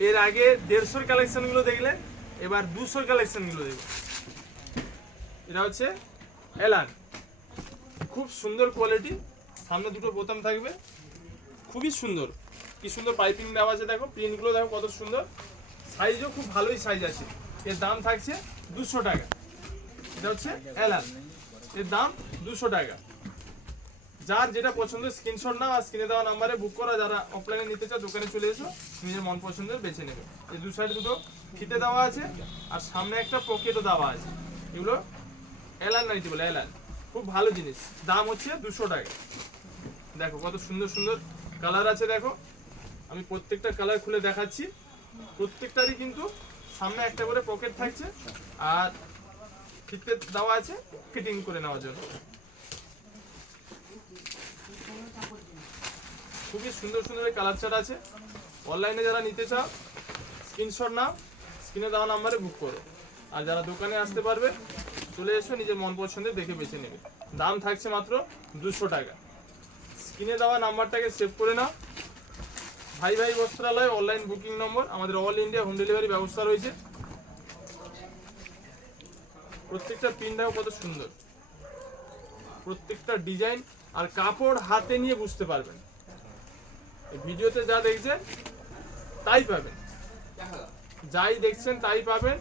এর আগে 150 কালেকশনগুলো দেখলে, এবার 200 কালেকশনগুলো দেখবে। এটা হচ্ছে এলান, খুব সুন্দর কোয়ালিটি, সামনে দুটো বোতাম থাকবে, খুবই সুন্দর। কি সুন্দর পাইপিং দেওয়া আছে, দেখো প্রিন্টগুলো দেখো কত সুন্দর, সাইজও খুব ভালোই সাইজ আছে। এর দাম থাকছে 200 টাকা। এটা হচ্ছে এলান, এর দাম 200 টাকা। যার যেটা পছন্দ স্ক্রিনশট নাও আর স্ক্রিনে দেওয়া নাম্বারে বুক করা। যারা অফলাইনে নিতে চাও দোকানে চলে এসো, নিজের মন পছন্দের বেছে নেবে। এই দু সাইডে দুটো ফিতে দেওয়া আছে আর সামনে একটা পকেটও দেওয়া আছে। এগুলো এলান নাইটি বলে, এলান, খুব ভালো জিনিস। দাম হচ্ছে 200 টাকা। দেখো কত সুন্দর সুন্দর কালার আছে, দেখো আমি প্রত্যেকটা কালার খুলে দেখাচ্ছি। প্রত্যেকটারই কিন্তু সামনে একটা করে পকেট থাকছে আর ফিতে দেওয়া আছে ফিটিং করে নেওয়ার জন্য। খুবই সুন্দর সুন্দর কালার চার্ট আছে। অনলাইনে যারা নিতে চাও স্ক্রিনশট নাও, স্ক্রিনে দেওয়া নাম্বারে বুক করো। আর যারা দোকানে আসতে পারবে চলে এসো, নিজের মন পছন্দের দেখে বেছে নেবে। দাম থাকছে মাত্র 200 টাকা। স্ক্রিনে দেওয়া নাম্বারটাকে সেভ করে নাও। ভাই ভাই বস্ত্রালয় অনলাইন বুকিং নম্বর। আমাদের অল ইন্ডিয়া হোম ডেলিভারি ব্যবস্থা রয়েছে। প্রত্যেকটা প্রিন্টটাও কত সুন্দর, প্রত্যেকটা ডিজাইন আর কাপড় হাতে নিয়ে বুঝতে পারবেন। ভিডিওতে যা দেখছেন তাই পাবেন, যাই দেখছেন তাই পাবেন,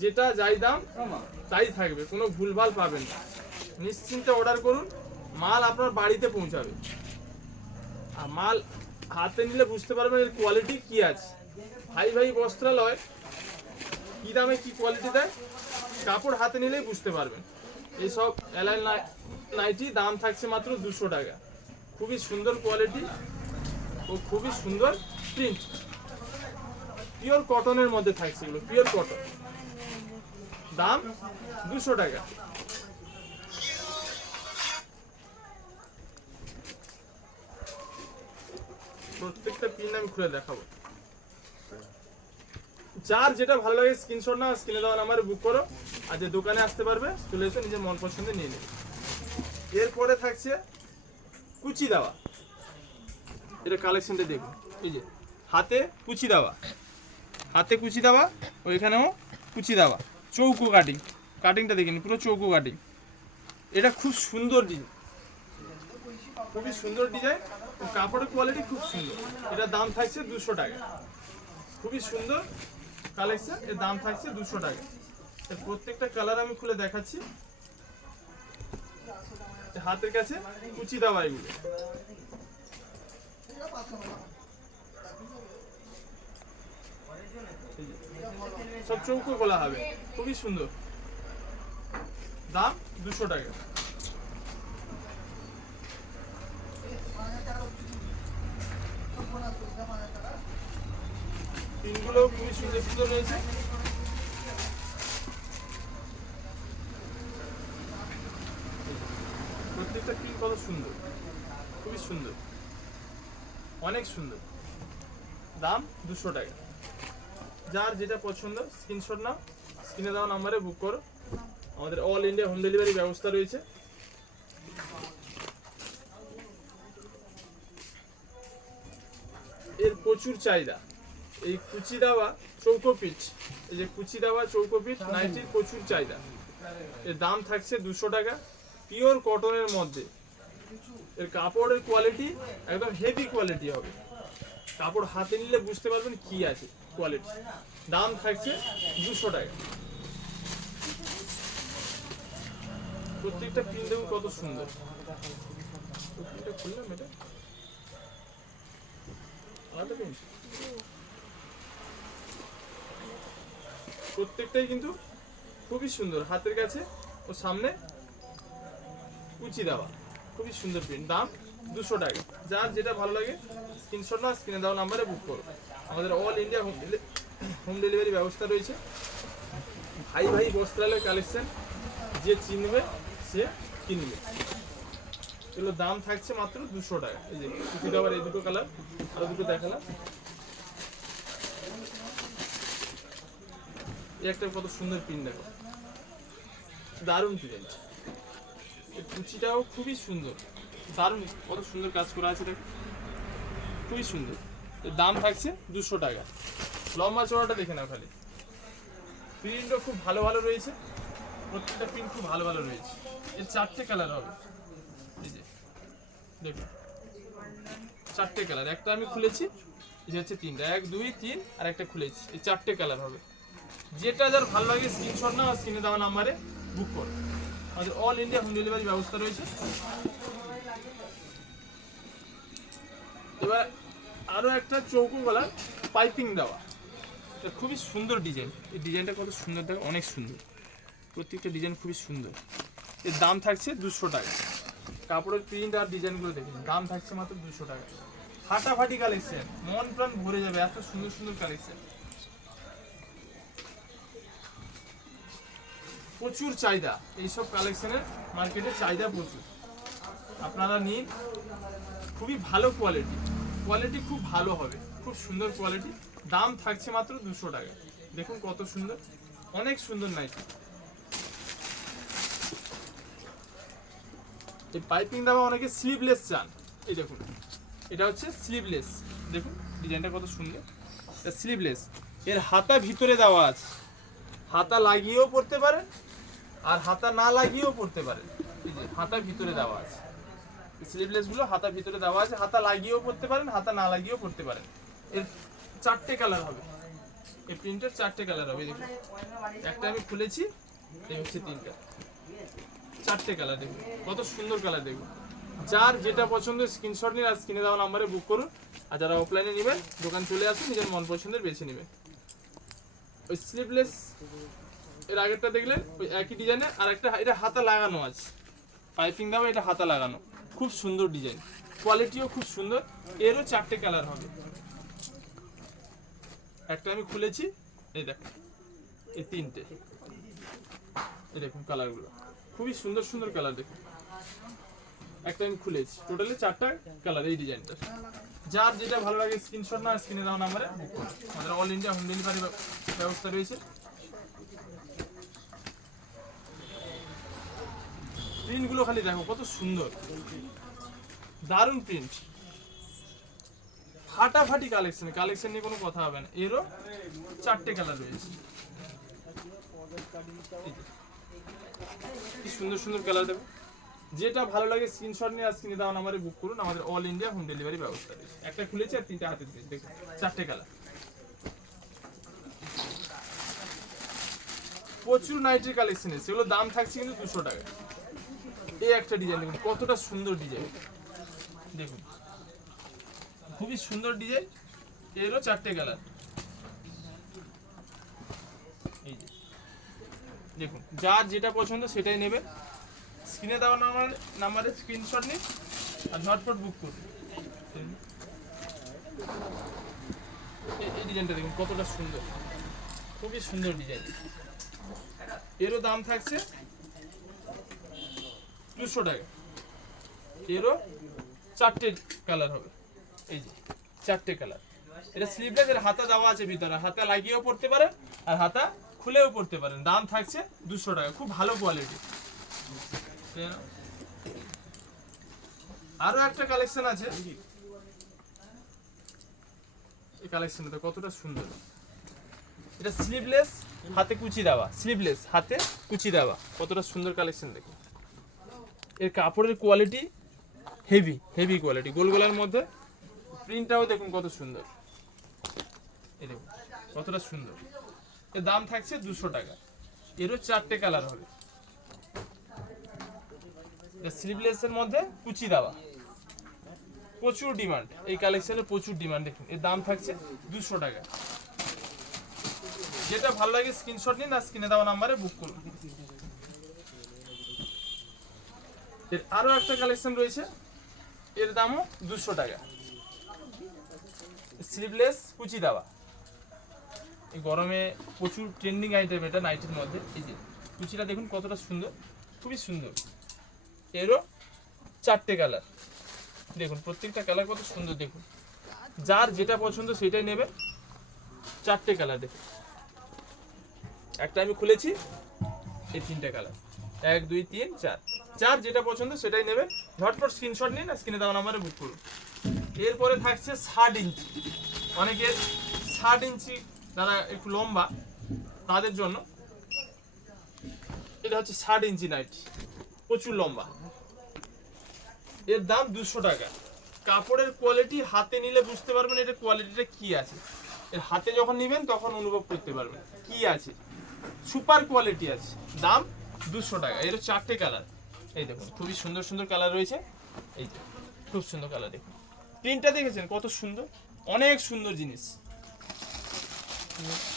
যেটা যাই দাম তাই থাকবে, কোনো ভুলভাল পাবেন না। নিশ্চিন্তে অর্ডার করুন, মাল আপনার বাড়িতে পৌঁছাবে। আর মাল হাতে নিলে বুঝতে পারবেন এর কোয়ালিটি কি আছে। ভাই ভাই বস্ত্রালয় কি দামে কি কোয়ালিটি দেয়, কাপড় হাতে নিলেই বুঝতে পারবেন। এইসব এলাইন নাইটি দাম থাকছে মাত্র 200 টাকা। খুবই সুন্দর কোয়ালিটি ও খুবই সুন্দর প্রিন্ট, পিওর কটনের মধ্যে থাকছে এগুলো, পিওর কটন। দাম 200 টাকা। প্রত্যেকটা প্রিন্ট আমি খুলে দেখাবো। যার যেটা ভালো লাগে স্ক্রিনশট নাও, স্ক্রিনে দেওয়া নাম্বারে বুক করো। আর যে দোকানে আসতে পারবে চলে এসে নিজের মন পছন্দের নিয়ে নেবে। এরপরে থাকছে কুচি দেওয়া। এটা কালেকশনটা দেখুন, এই যে হাতে কুচি দেওয়া, হাতে কুচি দেওয়া, ওইখানেও কুচি দেওয়া, চৌকো কাটিং। কাটিংটা দেখিনি, পুরো চৌকো কাটিং। এটা খুব সুন্দর ডিজাইন, খুবই সুন্দর ডিজাইন ও কাপড়ের কোয়ালিটি খুব সুন্দর। এটার দাম থাকছে 200 টাকা। খুবই সুন্দর কালেকশন, এর দাম থাকছে 200 টাকা। এর প্রত্যেকটা কালার আমি খুলে দেখাচ্ছি। হাতের কাছে কুচি দেওয়া এগুলো। সব চৌকো গলা হবে, খুবই সুন্দর। দাম 200 টাকা। পিনগুলো খুবই সুন্দর সুন্দর রয়েছে। প্রত্যেকটা পিন কত সুন্দর, খুবই সুন্দর, অনেক সুন্দর। দাম 200 টাকা। যার যেটা পছন্দ স্ক্রিনশট নাও, স্ক্রিনে দেওয়া নাম্বারে বুক করো। আমাদের অল ইন্ডিয়া হোম ডেলিভারি ব্যবস্থা রয়েছে। এর প্রচুর চাহিদা। এই কুচি দেওয়া চৌকো পিঠ, এই যে কুচি দেওয়া চৌকো পিঠ নাইটির প্রচুর চাহিদা। এর দাম থাকছে 200 টাকা। পিওর কটনের মধ্যে। এর কাপড়ের কোয়ালিটি একদম হেভি কোয়ালিটি হবে। কাপড় হাতে নিলে বুঝতে পারবেন কি আছে কোয়ালিটি। দাম থাকছে 200 টাকা। প্রত্যেকটা প্রিন্ট দেখুন কত সুন্দর। প্রিন্টটা খুললাম, এটা আলাদা প্রিন্ট। প্রত্যেকটাই কিন্তু খুবই সুন্দর, হাতের কাছে ও সামনে কুচি দেওয়া, খুবই সুন্দর প্রিন্ট। দাম 200 টাকা। যার যেটা ভালো লাগে স্ক্রিনশট না স্ক্রিনে দেওয়া নাম্বারে বুক করো। আমাদের অল ইন্ডিয়া হোম ডেলিভারি ব্যবস্থা রয়েছে। ভাই ভাই বস্ত্রালয় কালেকশন, যে চিনবে সে কিনবে। এগুলোর দাম থাকছে মাত্র 200 টাকা। এই যে কুচি দেওয়ার এই দুটো কালার, আরো দুটো দেখালাম। এই একটা কত সুন্দর প্রিন্ট, দেখো দারুণ প্রিন্ট। এই কুচিটাও খুবই সুন্দর, দারুণ, কত সুন্দর কাজ করা আছে, দেখো খুবই সুন্দর। এর দাম থাকছে 200 টাকা। লম্বা চওড়াটা দেখে নাও খালি। প্রিন্টও খুব ভালো ভালো রয়েছে, প্রত্যেকটা প্রিন্ট খুব ভালো ভালো রয়েছে। এর 4টে কালার হবে, এই যে দেখুন 4টে কালার। একটা আমি খুলেছি, এই যে হচ্ছে 3টা, 1 2 3 আর একটা খুলেছি। এই 4টে কালার হবে। যেটা যার ভালো লাগে স্ক্রিনশট নাও, স্ক্রিনে দেওয়া নাম্বারে বুক করো। আমাদের অল ইন্ডিয়া হোম ডেলিভারি ব্যবস্থা রয়েছে। এবার আরও একটা চৌকো গলার পাইপিং দেওয়া, এটা খুবই সুন্দর ডিজাইন। এই ডিজাইনটা কত সুন্দর দেখো, অনেক সুন্দর, প্রত্যেকটা ডিজাইন খুবই সুন্দর। এর দাম থাকছে 200 টাকা। কাপড়ের প্রিন্ট আর ডিজাইনগুলো দেখুন, দাম থাকছে মাত্র 200 টাকা। ফাটাফাটি কালেকশন, মন প্রাণ ভরে যাবে, এত সুন্দর সুন্দর কালেকশন। প্রচুর চাহিদা এইসব কালেকশনের, মার্কেটে চাহিদা প্রচুর। আপনারা নিন, খুবই ভালো কোয়ালিটি, কোয়ালিটি খুব ভালো হবে, খুব সুন্দর কোয়ালিটি। দাম থাকছে মাত্র 200 টাকা। দেখুন কত সুন্দর, অনেক সুন্দর নাইটি। এই পাইপিং দেওয়া অনেকে স্লিভলেস চান, এই দেখুন এটা হচ্ছে স্লিভলেস। দেখুন ডিজাইনটা কত সুন্দর, এটা স্লিভলেস। এর হাতা ভিতরে দেওয়া আছে, হাতা লাগিয়েও পরতে পারেন আর হাতা না লাগিয়েও পরতে পারেন। এই যে হাতা ভিতরে দেওয়া আছে, স্লিভলেস গুলো হাতা ভিতরে দেওয়া আছে, হাতা লাগিয়েও পরতে পারেন, হাতা না লাগিয়েও পরতে পারেন। এর 4টে কালার হবে, এই প্রিন্টের 4টে কালার হবে। দেখুন একটা আমি খুলেছি, এই হচ্ছে 3টা, 4টে কালার। দেখুন কত সুন্দর কালার। দেখুন যার যেটা পছন্দ স্ক্রিনশট নিন আর স্ক্রিনে দেওয়া নাম্বারে বুক করুন। আর যারা অফলাইনে নেবেন দোকান চলে আসুন, নিজের মন পছন্দের বেছে নেবেন। ওই স্লিভলেস এর আগেরটা দেখলেন, ওই একই ডিজাইনে আর একটা, এটা হাতা লাগানো আছে, পাইপিং দেওয়া, এটা হাতা লাগানো, খুব সুন্দর ডিজাইন, কোয়ালিটিও খুব সুন্দর। এরও 4টে কালার হবে। একটা আমি খুলেছি, এই দেখুন এই 3টে, এই দেখুন কালারগুলো খুবই সুন্দর সুন্দর কালার। দেখুন একটা আমি খুলেছি, টোটালি 4টা কালার এই ডিজাইনটা। যার যেটা ভালো লাগে স্ক্রিনশট না স্ক্রিনে দেওয়া নাম্বারে বুক করুন। আমাদের অল ইন্ডিয়া হোম ডেলিভারি ব্যবস্থা রয়েছে। প্রিন্টগুলো খালি দেখো কত সুন্দর, দারুণ প্রিন্ট, ফাটাফাটি কালেকশন। কালেকশন নিয়ে কোনো কথা হবে না। এরও 4টে কালার রয়েছে, কি সুন্দর সুন্দর কালার। দেখো যেটা ভালো লাগে স্ক্রিনশট নিয়ে স্ক্রিনে দেওয়া নাম্বারে বুক করুন। আমাদের অল ইন্ডিয়া হোম ডেলিভারি ব্যবস্থা রয়েছে। একটা খুলেছি আর 3টা হাতে দিয়েছি। দেখুন 4টে কালার। প্রচুর নাইটের কালেকশন এসেছে, সেগুলো দাম থাকছে কিন্তু 200 টাকা। এই একটা ডিজাইন দেখুন কতটা সুন্দর ডিজাইন, দেখুন খুবই সুন্দর ডিজাইন। এরও 4টে কালার। এই যে দেখুন যার যেটা পছন্দ সেটাই নেবে। স্ক্রিনে দেওয়া নাম্বারে স্ক্রিনশট নিন আর ঝটপট বুক করুন। এই ডিজাইনটা দেখুন কতটা সুন্দর, খুবই সুন্দর ডিজাইন। এরও দাম থাকছে 200 টাকা। এরও 4টে কালার হবে, এই যে 4টে কালার। এটা স্লিভলেস, এর হাতা দেওয়া আছে ভিতরে, হাতা লাগিয়েও পরতে পারেন আর হাতা খুলেও পরতে পারেন। দাম থাকছে 200 টাকা, খুব ভালো কোয়ালিটি। আরো একটা কালেকশন আছে, এই কালেকশনটা কতটা সুন্দর। এটা স্লিভলেস, হাতে কুচি দেওয়া, স্লিভলেস হাতে কুচি দেওয়া, কতটা সুন্দর কালেকশন। দেখুন এর কাপড়ের কোয়ালিটি হেভি, হেভি কোয়ালিটি। গোল গলার মধ্যে প্রিন্টটাও দেখুন কত সুন্দর, এই দেখুন কতটা সুন্দর। এর দাম থাকছে 200 টাকা। এরও 4টে কালার হবে। স্লিভলেসের মধ্যে কুচি দেওয়া, প্রচুর ডিমান্ড এই কালেকশনের, প্রচুর ডিমান্ড। দেখুন এর দাম থাকছে 200 টাকা। যেটা ভালো লাগে স্ক্রিনশট নিন আর স্ক্রিনে দেওয়া নাম্বারে বুক করুন। এর আরো একটা কালেকশন রয়েছে, এর দামও 200 টাকা। স্লিভলেস কুচি দেওয়া, এই গরমে প্রচুর ট্রেন্ডিং আইটেম এটা নাইটের মধ্যে। এই যে কুচিটা দেখুন কতটা সুন্দর, খুবই সুন্দর। এরও 4টে কালার। দেখুন প্রত্যেকটা কালার কত সুন্দর। দেখুন যার যেটা পছন্দ সেটাই নেবে। 4টে কালার দেখুন, একটা আমি খুলেছি, এই 3টে কালার, 1 2 3 4। যার যেটা পছন্দ সেটাই নেবে। ঝটপট স্ক্রিনশট নিন আর স্ক্রিনে দেওয়া নাম্বারে বুক করুন। এরপরে থাকছে 60 ইঞ্চি। অনেকের 60 ইঞ্চি যারা একটু লম্বা তাদের জন্য এটা হচ্ছে 60 ইঞ্চি নাইটি, প্রচুর লম্বা। এর দাম 200 টাকা। কাপড়ের কোয়ালিটি হাতে নিলে বুঝতে পারবেন এটা কোয়ালিটিটা কি আছে। এর হাতে যখন নেবেন তখন অনুভব করতে পারবেন কি আছে, সুপার কোয়ালিটি আছে। দাম 200 টাকা। এর 4টে কালার, এই দেখুন খুবই সুন্দর সুন্দর কালার রয়েছে। এই যে খুব সুন্দর কালার, দেখুন প্রিন্টটা দেখেছেন কত সুন্দর, অনেক সুন্দর জিনিস।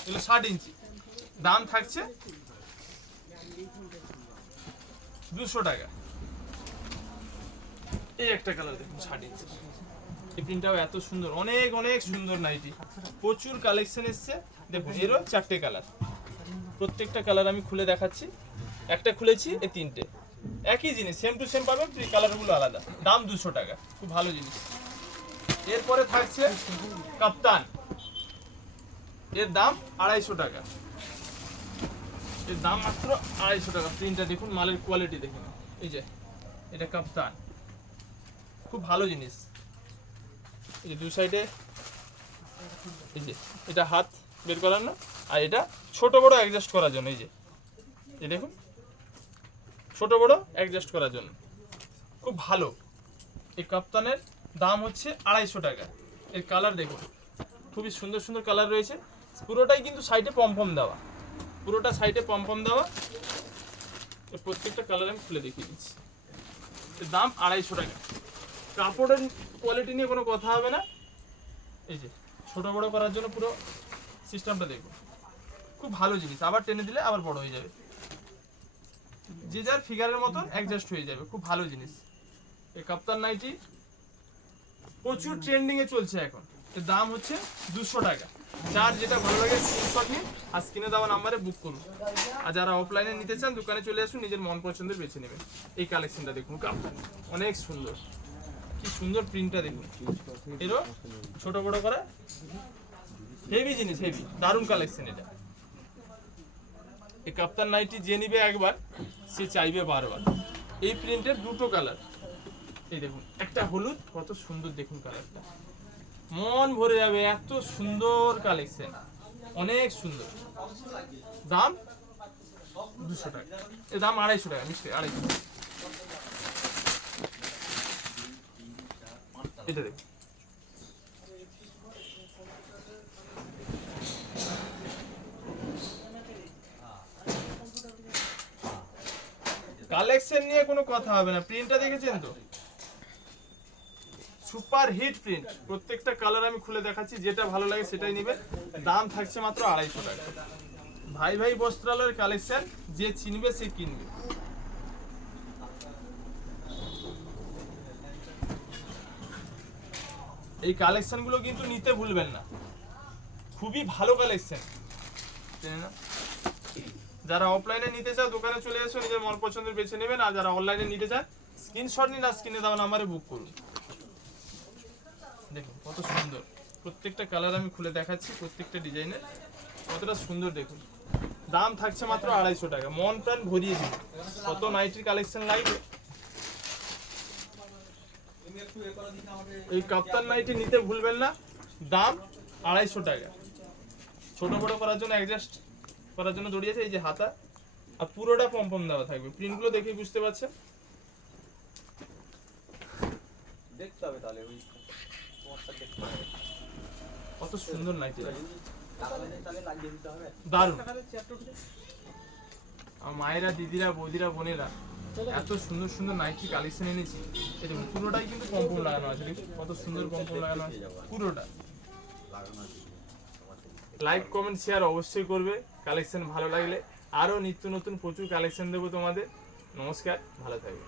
এগুলো 60 ইঞ্চি, দাম থাকছে 200 টাকা। এই একটা কালার দেখুন 60 ইঞ্চি, এই প্রিন্টটাও এত সুন্দর, অনেক অনেক সুন্দর নাইটি, প্রচুর কালেকশন এসছে। দেখুন এরও 4টে কালার, প্রত্যেকটা কালার আমি খুলে দেখাচ্ছি। একটা খুলেছি, এই 3টে একই জিনিস, সেম টু সেম পাবেন, কালারগুলো আলাদা। দাম 200 টাকা, খুব ভালো জিনিস। এরপরে থাকছে কাপ্তান, এর দাম 250 টাকা। এর দাম মাত্র 250 টাকা। প্রিন্টটা দেখুন, মালের কোয়ালিটি দেখুন। এই যে এটা কাপ্তান, খুব ভালো জিনিস। এই যে দুই সাইডে এই যে এটা হাত বের করার না, আর এটা ছোট বড় অ্যাডজাস্ট করার জন্য। এই যে এই দেখুন ছোট বড় অ্যাডজাস্ট করার জন্য, খুব ভালো। এই কাপ্তানের দাম হচ্ছে 250 টাকা। এর কালার দেখুন, খুবই সুন্দর সুন্দর কালার রয়েছে। পুরোটাই কিন্তু সাইডে পমপম দেওয়া, পুরোটা সাইডে পমপম দেওয়া। প্রত্যেকটা কালার আমি খুলে দেখিয়ে দিচ্ছি। এর দাম 250 টাকা। কাপড়ের কোয়ালিটি নিয়ে কোনো কথা হবে না। এই যে ছোট বড় করার জন্য পুরো সিস্টেমটা দেখুন, খুব ভালো জিনিস। আবার টেনে দিলে আবার বড় হয়ে যাবে, যে যার ফিগারের মতন অ্যাডজাস্ট হয়ে যাবে, খুব ভালো জিনিস। এই কাপ্তান নাইটি প্রচুর ট্রেন্ডিং এ চলছে এখন। এর দাম হচ্ছে 200 টাকা। যার যেটা ভালো লাগে স্ক্রিনশট নিন আর স্ক্রিনে দেওয়া নাম্বারে বুক করুন। আর যারা অফলাইনে নিতে চান দোকানে চলে আসুন, নিজের মন পছন্দের বেছে নেবেন। এই কালেকশনটা দেখুন, কাপ্তান অনেক সুন্দর, কি সুন্দর প্রিন্টটা দেখুন। এরও ছোট বড় করা, হেভি জিনিস, হেভি দারুণ কালেকশন এটা। এই কাপ্তান নাইটি যে নিবে একবার সে চাইবে বারবার। এই প্রিন্টের 2টো কালার, এই দেখুন একটা হলুদ, কত সুন্দর দেখুন কালারটা, মন ভরে যাবে, এত সুন্দর কালেকশন, অনেক সুন্দর। দাম 200 টাকা। এর দাম 250 টাকা, নিশ্চয়ই 250। এটা দেখুন, কালেকশন নিয়ে কোনো কথা হবে না। প্রিন্টটা দেখেছেন তো, সুপার হিট প্রিন্ট। প্রত্যেকটা কালার আমি খুলে দেখাচ্ছি, যেটা ভালো লাগে সেটাই নেবে। দাম থাকছে মাত্র 250 টাকা। ভাই ভাই বস্ত্রালয়ের কালেকশন, যে চিনবে সে কিনবে। এই কালেকশনগুলো কিন্তু নিতে ভুলবেন না, খুবই ভালো কালেকশন। যারা অফলাইনে নিতে চান দোকানে চলে এসো, নিজের মন পছন্দের বেছে নেবেন। আর যারা অনলাইনে নিতে চান স্ক্রিনশট নিন আর স্ক্রিনে দেওয়া নাম্বারে বুক করুন। দেখুন কত সুন্দর, প্রত্যেকটা কালার আমি খুলে দেখাচ্ছি, প্রত্যেকটা ডিজাইনের কতটা সুন্দর দেখুন। দাম থাকছে মাত্র 250 টাকা। মন প্রাণ ভরিয়ে দিন। কত নাইটির কালেকশন লাগবে। এই কাপ্তান নাইটি নিতে ভুলবেন না, দাম 250 টাকা। ছোট বড় করার জন্য অ্যাডজাস্ট করার জন্য দড়িয়েছে, এই যে হাতা, আর পুরোটা পমপম দেওয়া থাকবে। প্রিন্টগুলো দেখে বুঝতে পারছেন, দেখতে হবে তাহলে ওই কত সুন্দর নাইটি, দারুণ। আমার মায়েরা, দিদিরা, বৌদিরা, বোনেরা এত সুন্দর সুন্দর নাইটি কালেকশন এনেছি। এই দেখুন পুরোটাই কিন্তু পমপম লাগানো আছে, কত সুন্দর পমপম লাগানো আছে পুরোটা। লাইক কমেন্ট শেয়ার অবশ্যই করবে কালেকশন ভালো লাগলে। আরও নিত্য নতুন প্রচুর কালেকশন দেবো তোমাদের। নমস্কার, ভালো থাকবে।